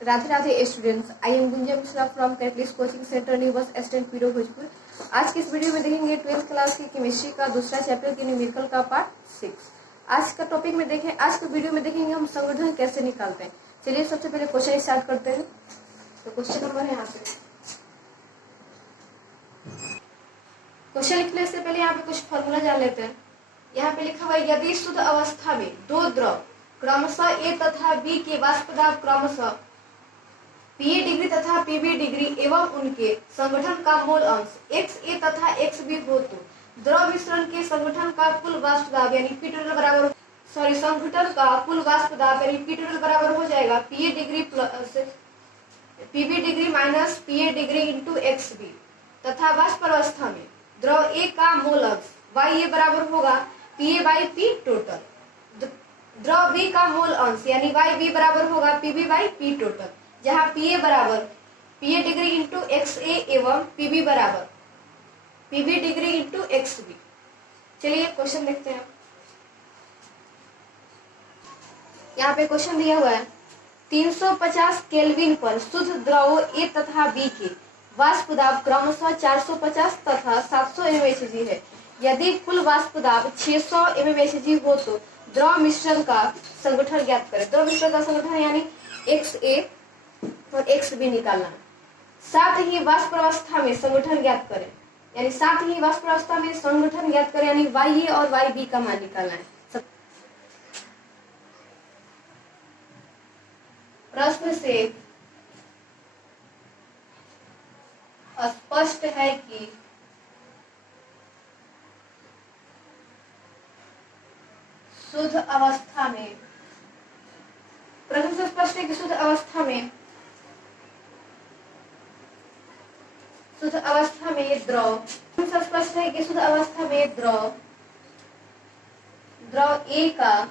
Radhe Radhe students, I am Gunja Mishra from Catalyst coaching centre new bus stand Piro Bhojpur. आज के इस video में देखेंगे 12th क्लास की केमिस्ट्री का दूसरा चैप्टर की न्यूमेरिकल का पार्ट 6। आज का टॉपिक में देखें, आज के वीडियो में देखेंगे हम संगठन कैसे निकालते हैं। चलिए सबसे पहले क्वेश्चन स्टार्ट करते हैं। तो क्वेश्चन नंबर है यहाँ पे, क्वेश्चन लिखने से पहले यहाँ पे कुछ फॉर्मूला जान लेते हैं। यहाँ पे लिखा हुआ है, यदि शुद्ध अवस्था में दो द्रव क्रमशः ए तथा बी के वाष्प दाब क्रमशः पीए डिग्री तथा पीबी डिग्री एवं उनके संगठन का मोल अंश XA तथा XB हो तो द्रव मिश्रण के संगठन का कुल वाष्प दाब यानी P टोटल बराबर संगठन का कुल वाष्प दाब यानी P टोटल बराबर हो जाएगा P A degree plus P B degree minus P A degree into XB तथा वाष्प अवस्था में द्रव A का मोल अंश YA बराबर होगा PA बाई P टोटल। द्रव B का मोल अंश यानी YB बराबर होगा PB बाई P टोटल, जहाँ PA बराबर PA डिग्री इंटू XA एवं PB बराबर PB डिग्री इंटू XB। चलिए क्वेश्चन देखते हैं। यहाँ पे क्वेश्चन दिया हुआ है, 350 केल्विन पर शुद्ध द्रव A तथा B के वाष्प दाब क्रमशः 450 तथा 700 mmHg है। यदि कुल वाष्प दाब 600 mmHg हो तो द्रव मिश्रण का संगठन ज्ञात करें। द्रव मिश्रण का संगठन यानी XA और XB निकालना है। साथ ही वाष्प अवस्था में संगठन ज्ञात करें, यानी साथ ही वाष्प अवस्था में संगठन ज्ञात करें यानी YA और YB का मान निकालना है। प्रश्न से स्पष्ट है कि शुद्ध अवस्था में, प्रश्न से स्पष्ट है कि शुद्ध अवस्था में द्रव, स्पष्ट है कि शुद्ध अवस्था में द्रव A का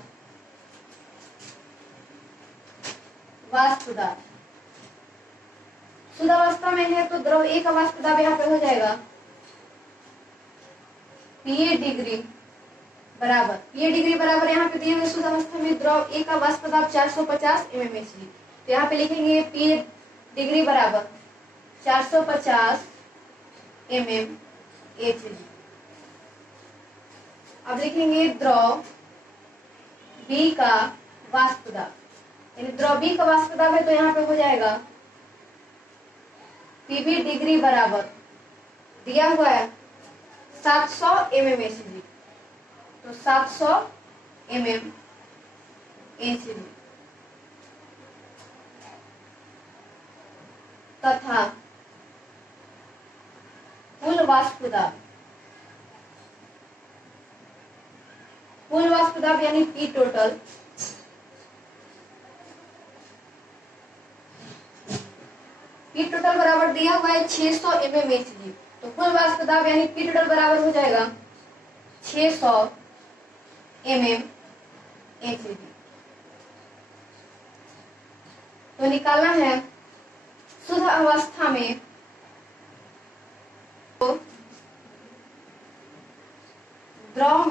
वाष्प दाब शुद्ध अवस्था में है तो द्रव A का वाष्प दाब यहाँ पे हो जाएगा PA डिग्री बराबर यहाँ पे दिए हुए शुद्ध अवस्था में द्रव A का वाष्प दाब 450 mmHg। तो यहाँ पे लिखेंगे PA डिग्री बराबर 450 mmHg। अब लिखेंगे द्रव B का वाष्प दाब, यानी द्रव B का वाष्प दाब है तो यहाँ पे हो जाएगा PB डिग्री बराबर दिया हुआ है 700 mmHg, तो 700 mmHg तथा कुल वाष्प दाब यानी P टोटल बराबर दिया हुआ है 600 mmHg। तो कुल वाष्प दाब यानी P टोटल बराबर हो जाएगा 600 mmHg। तो निकालना है शुद्ध अवस्था में तो द्रव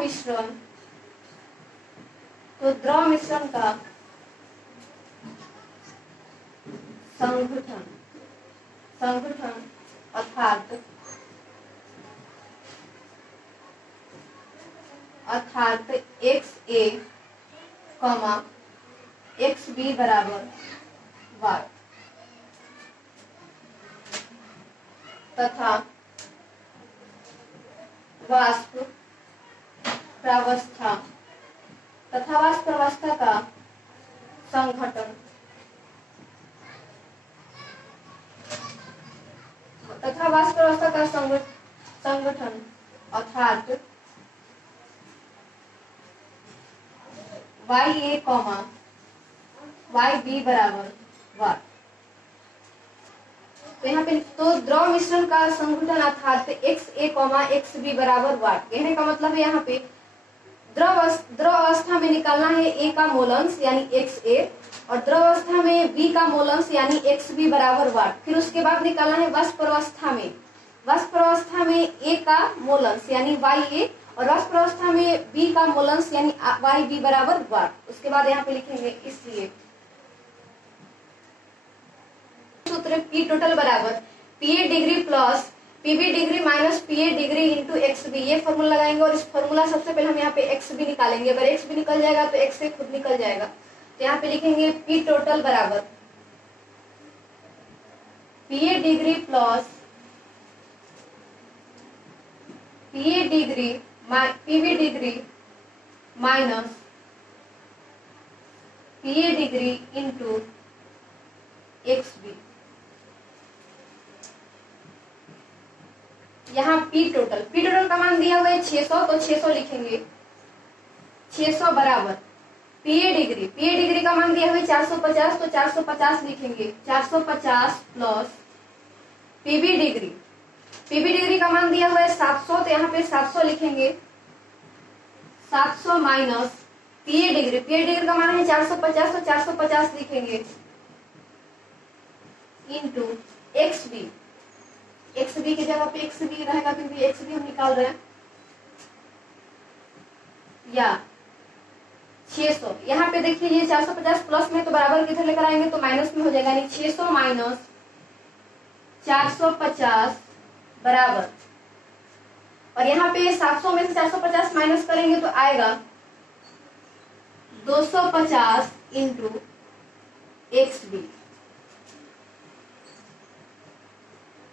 मिश्रण का संगठन अर्थात XA, XB बराबर वाट तथा वाष्प प्रावस्था का संगठन अर्थात YA, YB बराबर वाट। तो यहाँ पे तो द्रव मिश्रण का संगठन अर्थात XA, XB बराबर वाट। कहने का मतलब है यहाँ पे द्रव अवस्था में निकालना है A का मोल अंश यानी XA और द्रव अवस्था में B का मोल अंश यानी XB बराबर वाट। फिर उसके बाद निकालना है वाष्प अवस्था में A का मोल अंश यानी YA और वाष्प अवस्था में B का मोल अंश यानी YB बराबर वाट। उसके बाद यहाँ पे लिखेंगे इसलिए सूत्र पी टोटल बराबर P A degree plus P B degree minus P A degree into x B, ये फॉर्मूला लगाएंगे और इस फॉर्मूला सबसे पहले हम यहाँ पे एक्स बी निकालेंगे। अगर एक्स बी निकल जाएगा तो एक्स से खुद निकल जाएगा, तो यहाँ पे लिखेंगे पी टोटल बराबर पीए डिग्री प्लस पीए degree PB degree minus P A degree into x B. यहाँ पी टोटल का मान दिया हुआ है 600, तो 600 लिखेंगे। 600 बराबर पीए डिग्री का मान दिया हुआ है 450, तो 450 लिखेंगे। 450 प्लस पीबी डिग्री का मान दिया हुआ है 700, तो यहाँ पे 700 लिखेंगे। 700 माइनस पीए डिग्री का मान है 450, तो 450 लिखेंगे इंटू एक्स बी की जगह पे एक्स बी रहेगा क्योंकि एक्स बी हम निकाल रहे हैं, या 600। यहाँ पे देखिए ये 450 प्लस में तो बराबर किधर लेकर आएंगे तो माइनस में हो जाएगा, यानी 600 माइनस 450 बराबर, और यहाँ पे 700 में से 450 माइनस करेंगे तो आएगा 250 इंटू एक्स बी,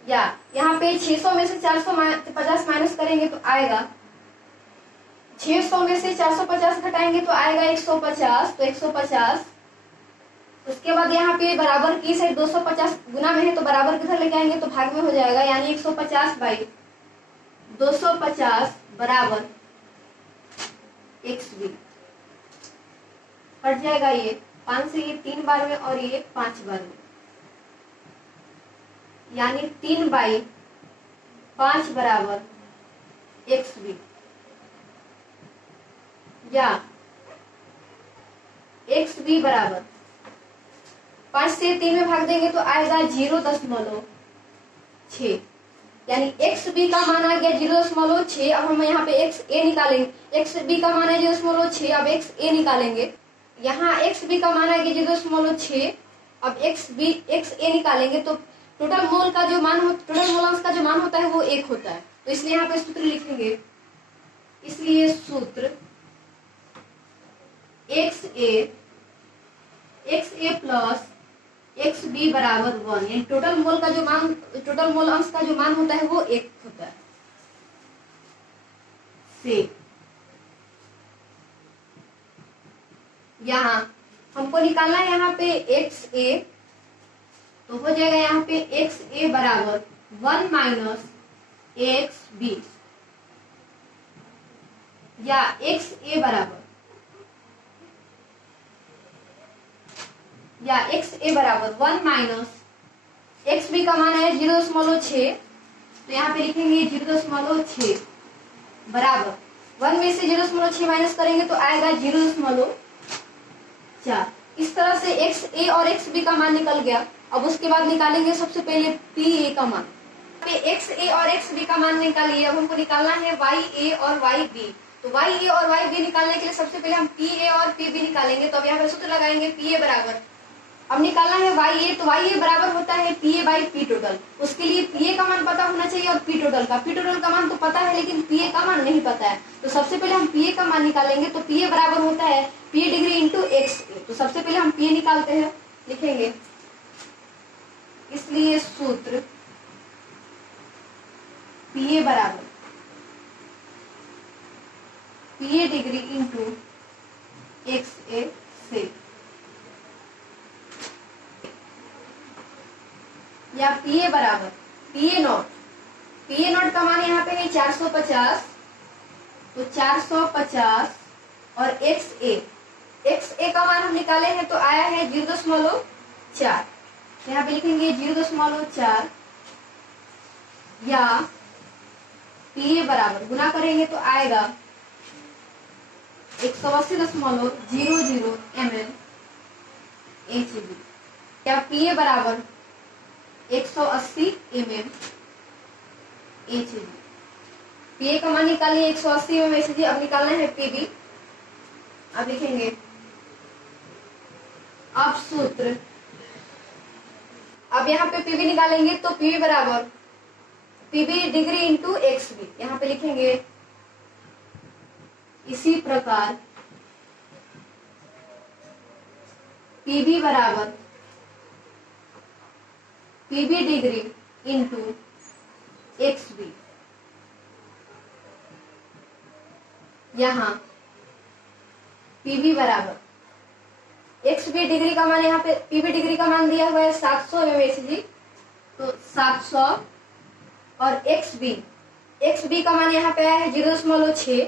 या यहाँ पे 600 में से 450 माइनस करेंगे तो आएगा 600 में से 450 घटाएंगे तो आएगा 150, तो 150। उसके बाद यहाँ पे बराबर की साइड 250 गुना में है तो बराबर किधर लेके आएंगे तो भाग में हो जाएगा, यानी 150 बाई 250 बराबर एक्स बी। कट जाएगा ये 5 से ये 3 बार में और ये 5 बार में, यानी 3 बाई 5 बराबर एक्स बी, या एक्स बी बराबर 5 से 3 में भाग देंगे तो आएगा 0.6, यानी एक्स बी का मान आ गया 0.6। अब हम यहाँ पे एक्स ए निकालेंगे, एक्स बी का मान है 0.6, अब एक्स ए निकालेंगे। यहाँ एक्स बी का मान आ गया 0.6, अब एक्स ए निकालेंगे तो टोटल मोल का जो मान टोटल मोलांश का जो मान होता है वो 1 होता है, तो इसलिए यहाँ पे सूत्र लिखेंगे। इसलिए सूत्र एक्स ए प्लस एक्स बी बराबर 1, यानी टोटल मोल अंश का जो मान होता है वो 1 होता है। से यहाँ हमको निकालना है यहाँ पे एक्स ए, तो हो जाएगा यहाँ पे एक्स ए बराबर 1 माइनस एक्स बी, या एक्स ए बराबर 1 माइनस एक्स बी का मान है 0.6, तो यहाँ पे लिखेंगे 0.6 बराबर 1 में से 0.6 माइनस करेंगे तो आएगा 0.4। इस तरह से एक्स ए और एक्स बी का मान निकल गया। अब उसके बाद निकालेंगे सबसे पहले पी ए का मान। एक्स ए और एक्स बी का मान निकालिए। अब हमको निकालना है वाई ए और वाई बी, तो वाई ए और वाई बी निकालने के लिए सबसे पहले हम पी ए और पी बी निकालेंगे। तो अब यहाँ पे सूत्र लगाएंगे पी ए बराबर, अब निकालना है वाई ए, तो वाई ए बराबर होता है P A by P total. उसके लिए पी ए का मान पता होना चाहिए और पी टोटल का मान तो पता है लेकिन पी ए का मान नहीं पता है। तो सबसे पहले हम पी ए का मान निकालेंगे, तो पी ए बराबर होता है P A degree into X A. तो सबसे पहले हम पी ए निकालते हैं, लिखेंगे। इसलिए सूत्र पी ए बराबर P A degree into X A से, या पी ए बराबर पी ए नॉट का मान यहाँ पे है 450, तो 450 और एक्स ए का मान हम निकाले हैं तो आया है 0.4। यहाँ पे लिखेंगे 0.4, या पी ए बराबर गुना करेंगे तो आएगा 180.00 ml HB, या पी ए बराबर 180 mm HB। पी ए का मान निकालिए 180 mm HB। अब निकालना है पीबी। अब लिखेंगे, अब अब यहाँ पे पीवी निकालेंगे तो पीवी बराबर PV degree into x B, यहाँ पे लिखेंगे इसी प्रकार पीवी बराबर PV degree into x B. यहाँ पीवी बराबर एक्स बी डिग्री का मान, यहाँ पे पीवी डिग्री का मान दिया हुआ है 700 mmHg, तो 700 और एक्स बी का मान यहाँ पे आया है 0.6,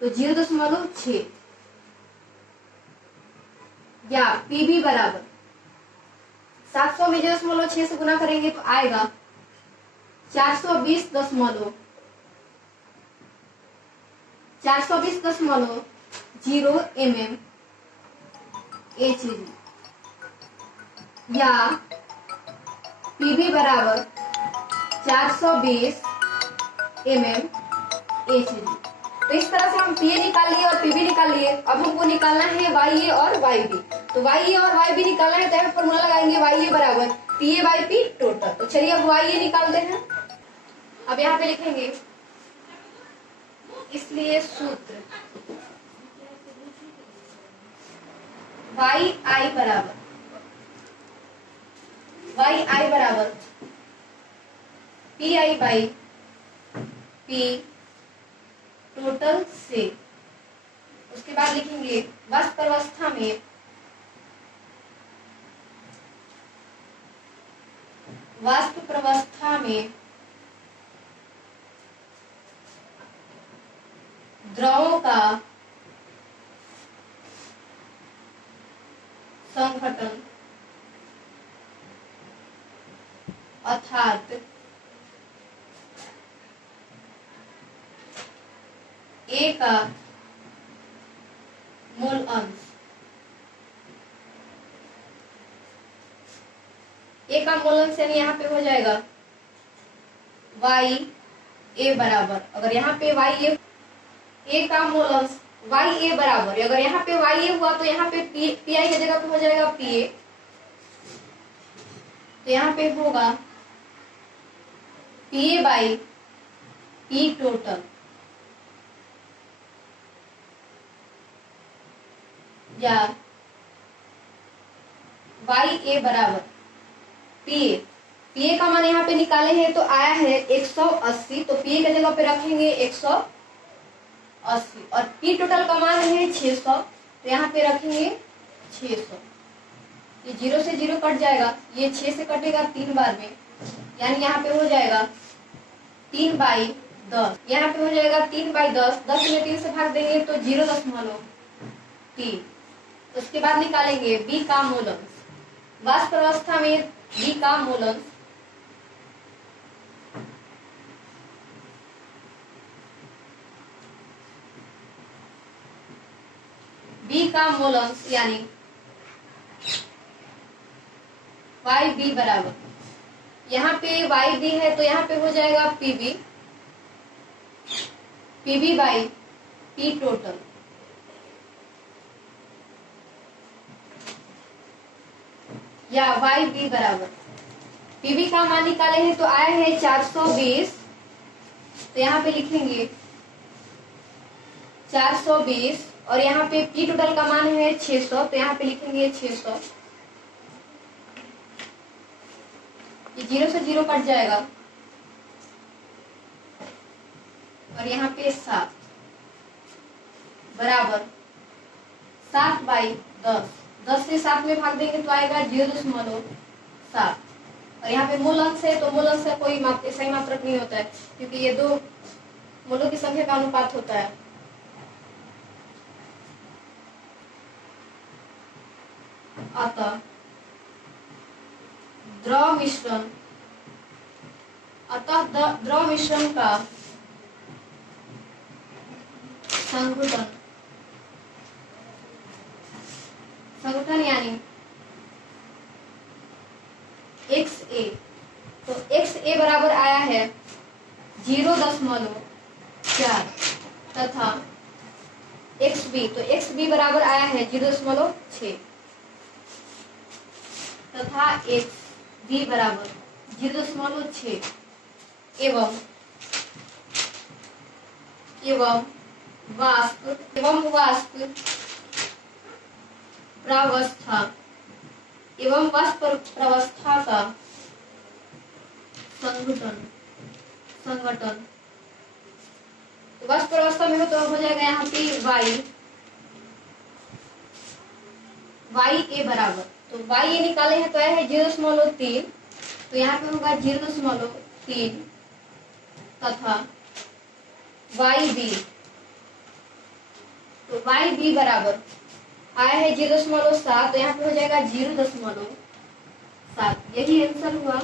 तो 0.6 या पीवी बराबर 700 में 0.6 से गुना करेंगे तो आएगा 420.0 mmHg या पीवी बराबर 420 mmHg। तो इस तरह से हम पीए निकाल लिए और पीबी निकाल लिए। अब हमको निकालना है वाई ए और वाई बी। तो वाई ए और वाई बी निकालना है तो यहाँ फॉर्मूला लगाएंगे वाई ए बराबर पीए बाई पी टोटल। तो चलिए अब वाई ए निकालते हैं। अब यहाँ पे लिखेंगे इसलिए सूत्र वाई आई बराबर P I by P total से, उसके बाद लिखेंगे वाष्प प्रवस्था में द्रवों का संघटन अर्थात ए का मूल अंश, ए का मूल अंश यानी यहाँ पे हो जाएगा वाई ए बराबर, अगर यहाँ पे वाई ए का मूल अंश वाई ए बराबर, अगर यहाँ पे वाई ए हुआ तो यहाँ पे पी आई की जगह पे हो जाएगा पी ए, तो यहाँ पे होगा P A by P total या वाई ए बराबर पीए। पीए का मान यहाँ पे निकाले हैं तो आया है 180, तो पीए की जगह पे रखेंगे 180 और पी टोटल का मान है 600, तो यहाँ पे रखेंगे 600। ये 0 से 0 कट जाएगा, ये 6 से कटेगा 3 बार में, यानी यहाँ पे हो जाएगा 3/10, यहाँ पे हो जाएगा 3/10, 10 में 3 से भाग देंगे तो 0.3। उसके बाद निकालेंगे बी का मूल अंश, वाष्प अवस्था में बी का मूल अंश यानी वाई बी बराबर, यहाँ पे वाई बी है तो यहाँ पे हो जाएगा पीबी बाई पी टोटल या वाई बी बराबर पीबी का मान निकाले हैं तो आया है 420, तो यहाँ पे लिखेंगे 420 और यहाँ पे पी टोटल का मान है 600, तो यहाँ पे लिखेंगे 600। ये 0 से 0 कट जाएगा और यहाँ पे 7 बराबर 7/10, 10 से 7 में भाग देंगे तो आएगा 0.7 और यहाँ पे मूल अंश है तो मूल अंश का कोई सही मात्रक नहीं होता है क्योंकि ये दो मूलों की संख्या का अनुपात होता है। अतः द्रव मिश्रण का संघटन यानी XA, तो XA बराबर आया है 0.4 तथा XB, तो XB बराबर आया है 0.6 तथा V बराबर 0.6 एवं वाष्प प्रावस्था का संगठन। तो वाष्प प्रावस्था में हो तो हो जाएगा यहाँ पे y a बराबर, तो y a निकाले हैं तो है 0.3, तो यहाँ पे होगा 0.3 तथा yb, तो yb बराबर आया है 0.7, तो यहाँ पे हो जाएगा 0.7। यही आंसर हुआ।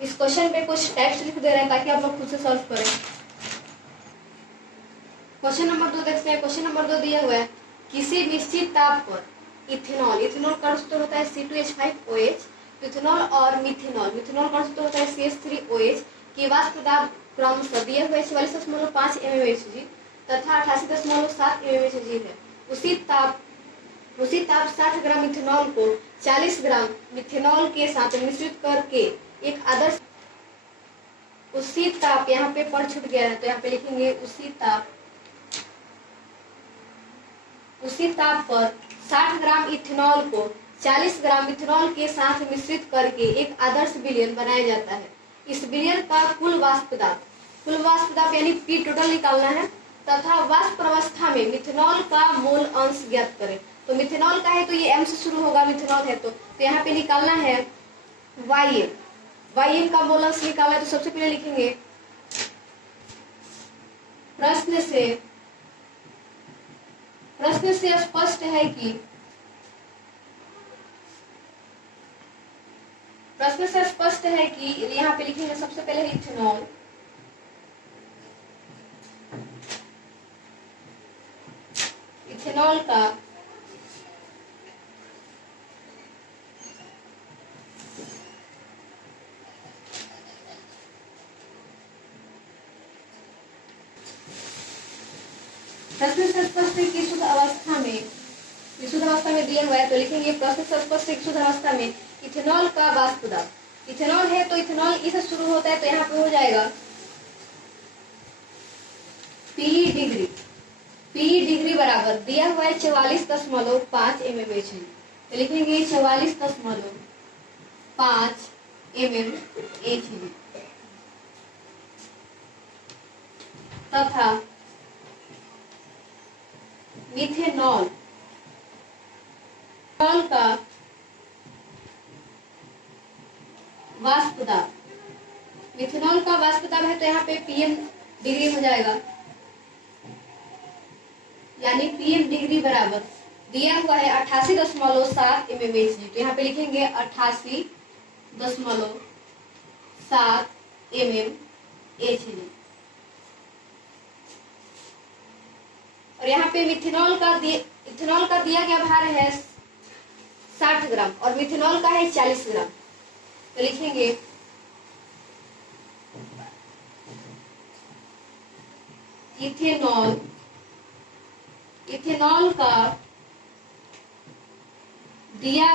इस क्वेश्चन पे कुछ टेक्स्ट लिख दे रहे हैं ताकि आप लोग खुद से सॉल्व करें। क्वेश्चन नंबर 2 देखते हैं। क्वेश्चन नंबर 2 दिया हुआ है, किसी निश्चित ताप पर इथेनॉल का सूत्र होता है C2H5OH, इथेनॉल और मिथेनॉल का सूत्र होता है CH3OH की वाष्प दाब क्रमशः दिए हुए 44.5 mmHg तथा 88.7 mmHg है। उसी ताप 60 ग्राम इथेनॉल को 40 ग्राम मिथेनॉल के साथ मिश्रित करके एक आदर्श, उसी ताप, यहाँ पे पर छूट गया है तो यहाँ पे लिखेंगे उसी ताप पर 60 ग्राम इथेनॉल को 40 ग्राम मिथेनॉल के साथ मिश्रित करके एक आदर्श विलयन बनाया जाता है। इस विलयन का कुल वाष्प दाब यानी पी टोटल निकालना है तथा वाष्प अवस्था में मिथेनॉल का मोल अंश ज्ञात करें। तो मिथेनॉल का है तो ये m से शुरू होगा, मिथेनॉल है तो यहाँ पे निकालना है YM का मोल अंश निकालना है। तो सबसे पहले लिखेंगे प्रश्न से स्पष्ट है कि यहाँ पे लिखेंगे सबसे पहले इथेनॉल का प्रश्न से स्पष्ट है कि शुद्ध अवस्था में दिया हुआ है तो लिखेंगे प्रश्न से स्पष्ट है कि शुद्ध अवस्था में इथेनॉल का वाष्प दाब, इथेनॉल है तो इथेनॉल ई से शुरू होता है तो यहाँ पे हो जाएगा P डिग्री बराबर दिया हुआ है 44.5 mmHg, तो लिखेंगे 44.5 mmHg तथा मिथेनॉल का वाष्प दाब, मिथेनॉल का वाष्प दाब है तो यहाँ पे PM डिग्री हो जाएगा, यानी PM डिग्री बराबर दिया हुआ है 88.7 mmHg, तो यहाँ पे लिखेंगे 88.7 mmHg। और यहाँ पे इथेनॉल का दिया गया भार है 60 ग्राम और मिथेनॉल का है 40 ग्राम, तो लिखेंगे इथेनॉल का दिया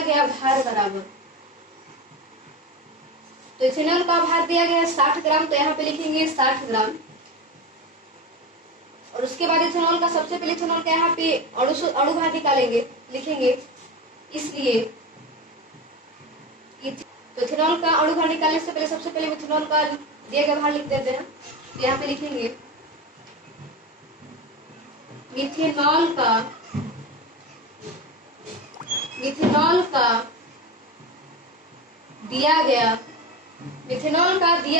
गया भार बराबर, तो इथेनॉल का भार दिया गया है 60 ग्राम, तो यहाँ पे लिखेंगे 60 ग्राम। और उसके बाद इथेनॉल का सबसे पहले इथेनॉल का यहाँ पे अणु भार निकालेंगे, लिखेंगे इसलिए तो इथेनॉल का अणु भार निकालने से पहले सबसे पहले इथेनॉल का दिया गया भार लिख देते हैं। तो यहाँ पे लिखेंगे मिथेनॉल का दिया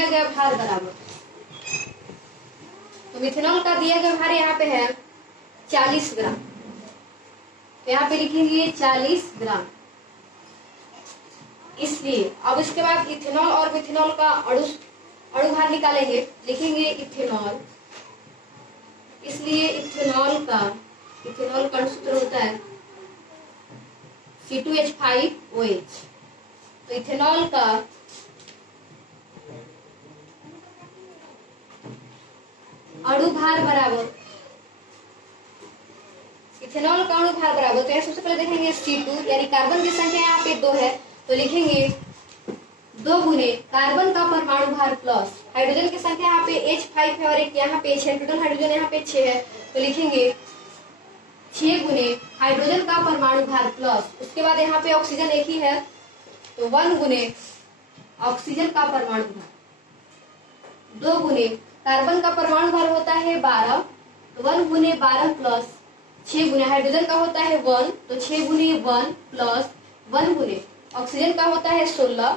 गया भार बराबर, तो मिथेनॉल का दिया गया भार यहाँ पे है 40 ग्राम, तो यहाँ पे लिखेंगे 40 ग्राम। इसलिए अब इसके बाद इथेनॉल और मिथेनॉल का अणु भार निकालेंगे, लिखेंगे इथेनॉल, इसलिए इथेनॉल का सूत्र होता है C2H5OH, तो इथेनॉल का अणु भार बराबर इथेनॉल का अणु भार बराबर, तो यहाँ सबसे पहले देखेंगे C2 यानी कार्बन की संख्या यहाँ पे 2 है, तो लिखेंगे 2 गुने कार्बन का परमाणु भार प्लस हाइड्रोजन की संख्या यहाँ पे H5 है और एक यहाँ पे H है, टोटल हाइड्रोजन यहाँ पे 6 है, तो लिखेंगे 6 गुने हाइड्रोजन का परमाणु भार प्लस, उसके बाद यहाँ पे ऑक्सीजन एक ही है, तो 1 गुने ऑक्सीजन का परमाणु भार, 2 गुने कार्बन का परमाणु भार होता है 12, तो 1 गुने 12 प्लस 6 गुने हाइड्रोजन का होता है 1, तो 6 गुने 1 प्लस 1 गुने ऑक्सीजन का होता है 16,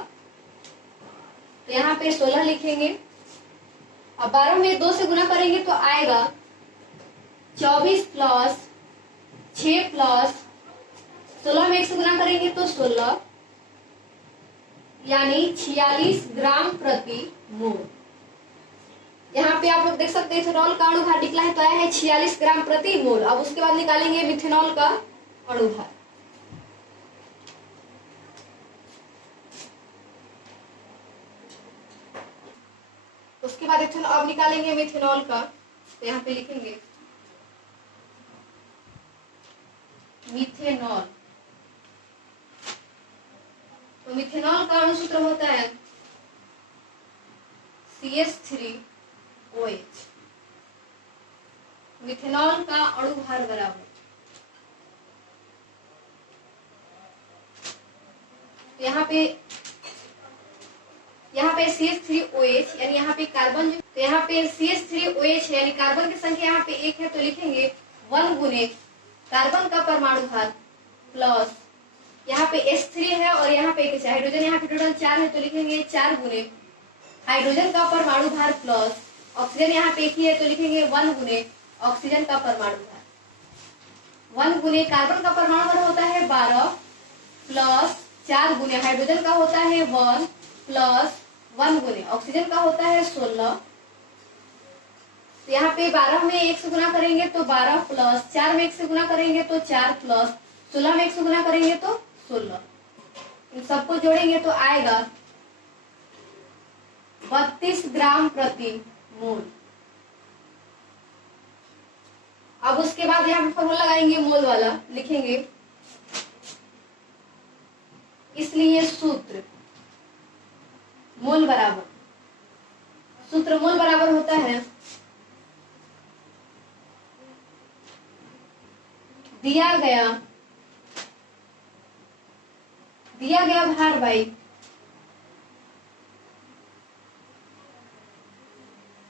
तो यहाँ पे 16 लिखेंगे। अब 12 में 2 से गुना करेंगे तो आएगा 24 प्लस 6 प्लस 16 में 1 से गुना करेंगे तो 16, यानी 46 ग्राम प्रति मोल। यहाँ पे आप लोग देख सकते हैं इथेनॉल का अणु भार निकला है, तो आया है 46 ग्राम प्रति मोल। अब उसके बाद निकालेंगे मिथेनॉल का अणु भार। उसके बाद अब निकालेंगे मिथेनॉल का, तो यहाँ पे लिखेंगे मिथेनॉल, तो मिथेनॉल का अणु सूत्र होता है CH3OH। मिथेनॉल का अणु भार बराबर, यहाँ पे CH3OH यानी यहाँ पे कार्बन, तो यहाँ पे CH3OH है यानी कार्बन की संख्या यहाँ पे 1 है, तो लिखेंगे 1 गुने कार्बन का परमाणु भार प्लस यहाँ पे H3 है और यहाँ पे एक हाइड्रोजन, यहाँ पे टोटल 4 है, तो लिखेंगे 4 गुने हाइड्रोजन का परमाणु भार प्लस ऑक्सीजन यहाँ पे एक ही है, तो लिखेंगे 1 गुने ऑक्सीजन का परमाणु भार। 1 गुने कार्बन का परमाणु भार होता है 12 प्लस 4 गुने हाइड्रोजन का होता है 1 प्लस 1 गुने ऑक्सीजन का होता है 16, तो यहाँ पे 12 में 1 से गुना करेंगे तो 12 प्लस 4 में 1 से गुना करेंगे तो 4 प्लस 16 में 1 से गुना करेंगे तो 16, इन सबको जोड़ेंगे तो आएगा 32 ग्राम प्रति मोल। अब उसके बाद यहाँ पे फॉर्मूला लगाएंगे मोल वाला, लिखेंगे इसलिए सूत्र मोल बराबर, सूत्र मोल बराबर होता है दिया गया भार बाई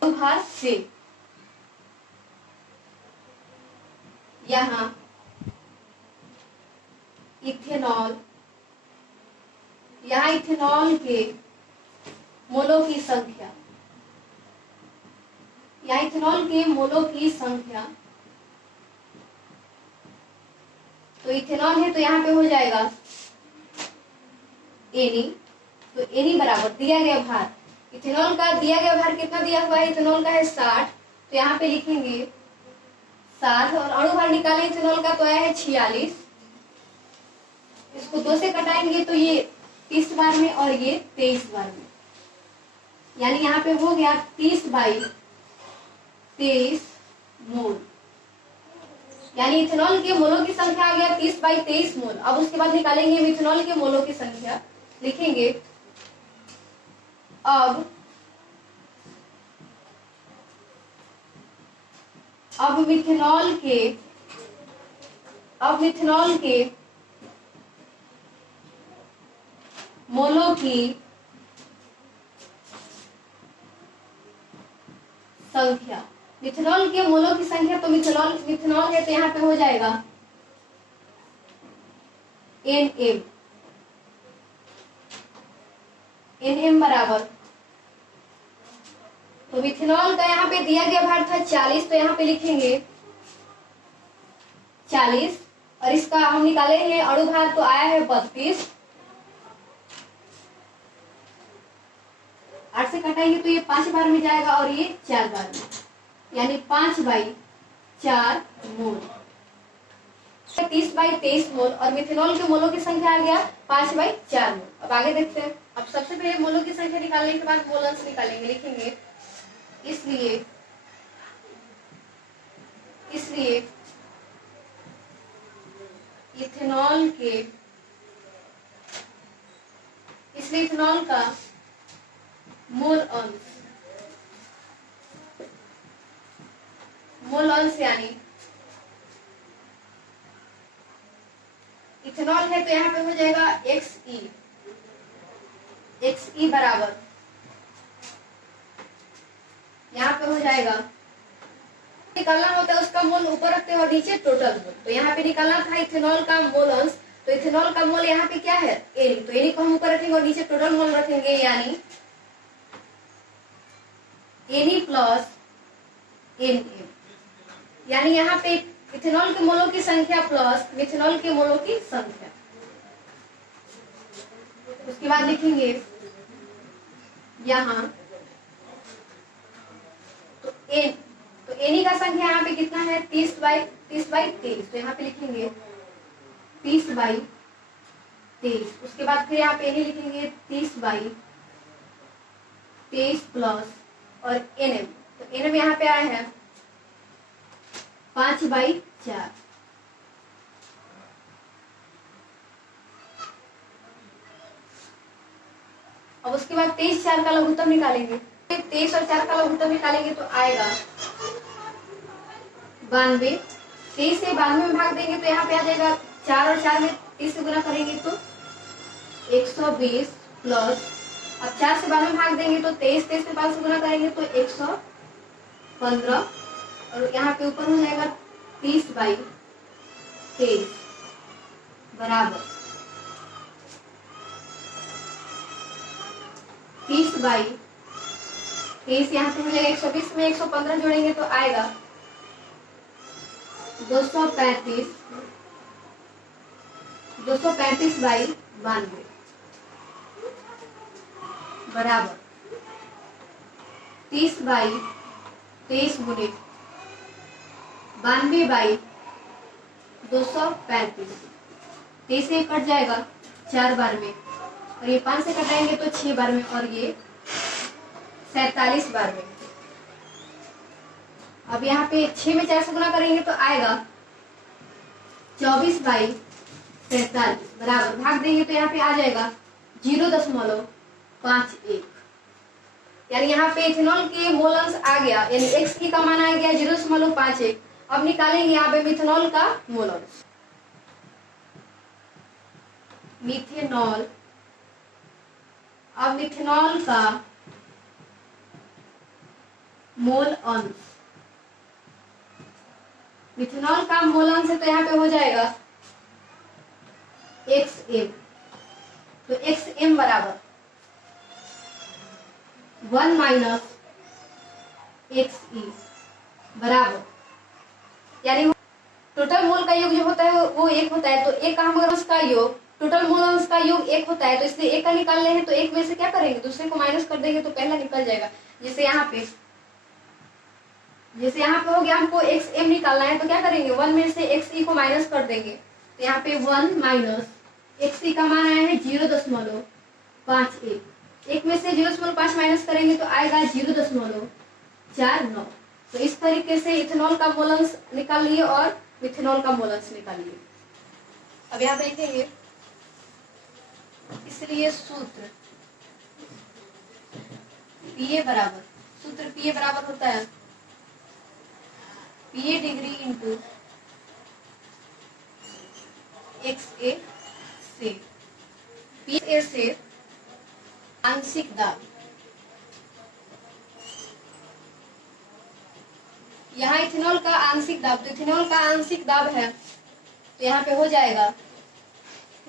भार से। यहाँ इथेनॉल के मोलों की संख्या, तो इथेनॉल है तो यहाँ पे हो जाएगा एनी, तो एनी बराबर दिया गया भार, इथेनॉल का दिया गया भार कितना दिया हुआ है, इथेनॉल का है 60, तो यहाँ पे लिखेंगे 60 और अणु भार निकाले इथेनॉल का, तो आया है 46, इसको 2 से कटाएंगे तो ये 30 बार में और ये 23 बार में, यानी यहाँ पे हो गया 30/23 मोल, यानी इथेनॉल के मोलों की संख्या आ गया 30/23 मोल। अब उसके बाद निकालेंगे मिथेनॉल के मोलों की संख्या, लिखेंगे अब मिथेनॉल के मोलों की संख्या, मिथेनॉल के मोलों की संख्या, तो मिथेनॉल है तो यहाँ पे हो जाएगा NM बराबर, तो मिथेनॉल का यहाँ पे दिया गया भार था 40, तो यहाँ पे लिखेंगे 40 और इसका हम निकाले हैं अणु भार, तो आया है 32, 8 से कटाएंगे तो ये 5 बार में जाएगा और ये 4 बार में, यानी 5/4 मोल, 30/23 मोल, और मिथेनॉल के मोलों की संख्या आ गया 5/4 मोल। अब आगे देखते हैं। अब सबसे पहले मोलों की संख्या निकालने के बाद मोल अंश निकालेंगे, लिखेंगे इसलिए इथेनॉल के, इसलिए इथेनॉल का मोल अंश, मोल अंश यानी इथेनॉल है तो यहाँ पे हो जाएगा XE, XE बराबर यहाँ पे हो जाएगा, निकालना होता है उसका मोल ऊपर रखते हैं और नीचे टोटल मोल। तो यहाँ पे निकालना था इथेनॉल का मोल अंश, तो इथेनॉल का मोल यहाँ पे क्या है एनी, तो एनी को हम ऊपर रखेंगे और नीचे टोटल मोल रखेंगे, यानी एनी प्लस एन, यानी यहाँ पे इथेनॉल के मोलों की संख्या प्लस मिथेनॉल के मोलों की संख्या। उसके बाद लिखेंगे यहाँ तो एनी का संख्या यहाँ पे कितना है 30/23, तो यहाँ पे लिखेंगे 30/23। उसके बाद फिर यहाँ पे एनी लिखेंगे 30/23 प्लस और एनएम, तो एनएम यहाँ पे आया है 5/4। अब उसके बाद 23/4 का लघुत्तम निकालेंगे, 23 और 4 का लघुत्तम निकालेंगे तो आएगा 92। 23 से 92 में भाग देंगे तो यहाँ पे आ जाएगा 4 और 4 में 30 से गुना करेंगे तो 120 प्लस, अब 4 से 92 में भाग देंगे तो 23 में 5 से गुना करेंगे तो 115 और यहाँ पे ऊपर हो जाएगा 30/23 बराबर 30/23, यहाँ पे हो जाएगा 120 में 115 जोड़ेंगे तो आएगा 235/92 बराबर 30/23 गुणे 92/235। 30 से कट जाएगा 4 बार में और ये 5 से कटाएंगे तो 6 बार में और ये 47 बार में। अब यहाँ पे 6 में 4 से गुना करेंगे तो आएगा 24/47 बराबर, भाग देंगे तो यहाँ पे आ जाएगा 0.51, यानी यहाँ पे इथेनॉल के मोल अंश आ गया, यानी XE का मान आ गया 0.51। अब निकालेंगे यहाँ पे मिथेनॉल का मोल अंश। मिथेनॉल, अब मिथेनॉल का मोल अंश, मिथेनॉल का मोल अंश है तो यहाँ पे हो जाएगा XM, तो XM बराबर 1 माइनस XE बराबर, यानी टोटल मोल का योग जो होता है वो 1 होता है, तो एक काम अगर उसका योग टोटल मोल अंश का योग 1 होता है तो इसलिए 1 का निकालने हैं तो 1 में से क्या करेंगे दूसरे को माइनस कर देंगे तो पहला निकल जाएगा। जैसे यहाँ पे हो गया, हमको XM निकालना है तो क्या करेंगे 1 में से XE को माइनस कर देंगे, तो यहाँ पे 1 माइनस XE का मान आया है 0.51, 1 में से 0.5 माइनस करेंगे तो आएगा 0.49। तो इस तरीके से इथेनॉल का मोल अंश निकाल लिए और मिथेनॉल का मोल अंश निकाल लिए। अब यहाँ देखेंगे, इसलिए सूत्र PA बराबर होता है PA डिग्री इंटू XA से, PA से आंशिक दाब, यहाँ इथेनॉल का आंशिक दाब, तो इथेनॉल का आंशिक दाब है तो यहाँ पे हो जाएगा,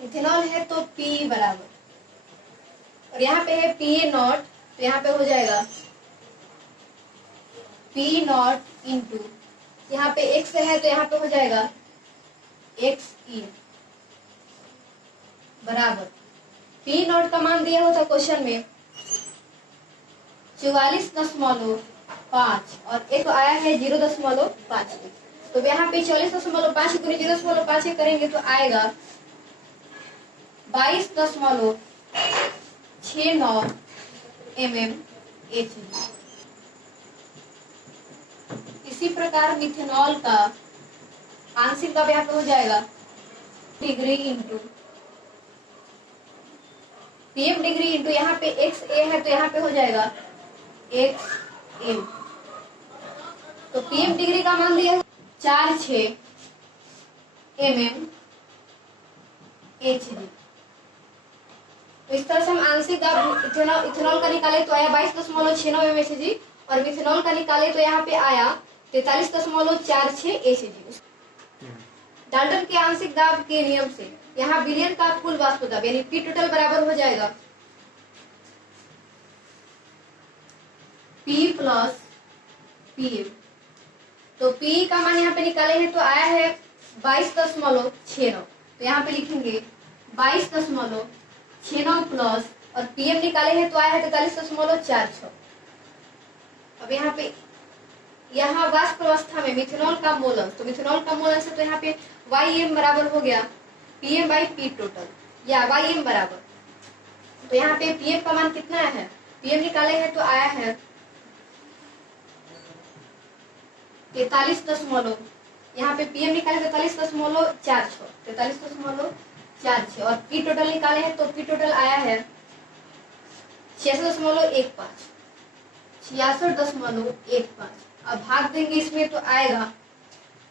इथेनॉल है तो P बराबर और यहाँ पे है PA नॉट, तो यहाँ पे हो जाएगा P नॉट इंटू, यहाँ पे X है तो यहाँ पे हो जाएगा XE बराबर, P नॉट का मान दिया होता क्वेश्चन में 44.5 और एक आया है 0.5, तो यहाँ पे 44.5 गुणे 0.5 करेंगे तो आएगा 22.69 mmHg। इसी प्रकार मिथेनॉल का आंशिक दाब यहाँ पे हो जाएगा degree into PM degree into यहाँ पे एक्स ए है तो यहाँ पे हो जाएगा एक्स एम। तो पीएम डिग्री का मान दिया 4/6 mm Hg। तो इस तरह से हम आंशिक दाब इथेनॉल का निकाले तो आया 22.69 mHg और मिथेनॉल का निकाले तो यहाँ पे आया 43.46 Hg। डाल्टन के आंशिक दाब के नियम से यहाँ विलयन का कुल वाष्प दाब यानी पी टोटल बराबर हो जाएगा P प्लस पीएम। तो P का मान यहाँ पे निकाले हैं तो आया है 22.69। तो यहाँ पे लिखेंगे 22.69 प्लस और पीएम निकाले हैं तो आया है 43.46। अब यहाँ वाष्प अवस्था में मिथेनॉल का मोलंश, तो मिथेनॉल का मोलंश है तो यहाँ पे YM बराबर हो गया PM बाई पी टोटल या YM बराबर। तो यहाँ पे PM का मान कितना है, PM निकाले हैं तो आया है 43. यहाँ पे PM निकाले 43.46 और पी टोटल निकाले हैं तो पी टोटल आया है 66.15। अब भाग देंगे इसमें तो आएगा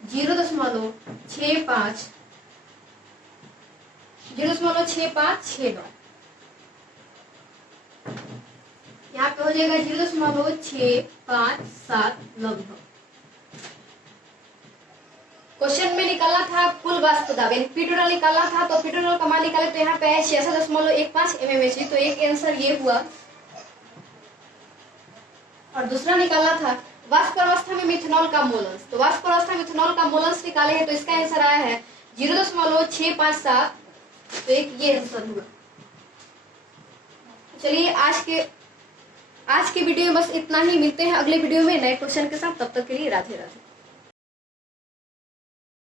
0.6569। यहाँ पे हो जाएगा 0.657 लगभग। क्वेश्चन में निकालना था कुल वाष्प दाब यानी पी टोटल निकालना था तो पी टोटल का मान निकाले तो यहाँ पे है 66.15 mmHg। तो एक आंसर ये हुआ। और दूसरा निकालना था वाष्प अवस्था में मिथेनॉल का मोलंश, तो वाष्प अवस्था में मिथेनॉल का मोलंश निकाले हैं तो इसका आंसर आया है 0.657। तो एक ये आंसर हुआ। चलिए आज के वीडियो में बस इतना ही। मिलते हैं अगले वीडियो में नए क्वेश्चन के साथ। तब तक के लिए राधे राधे।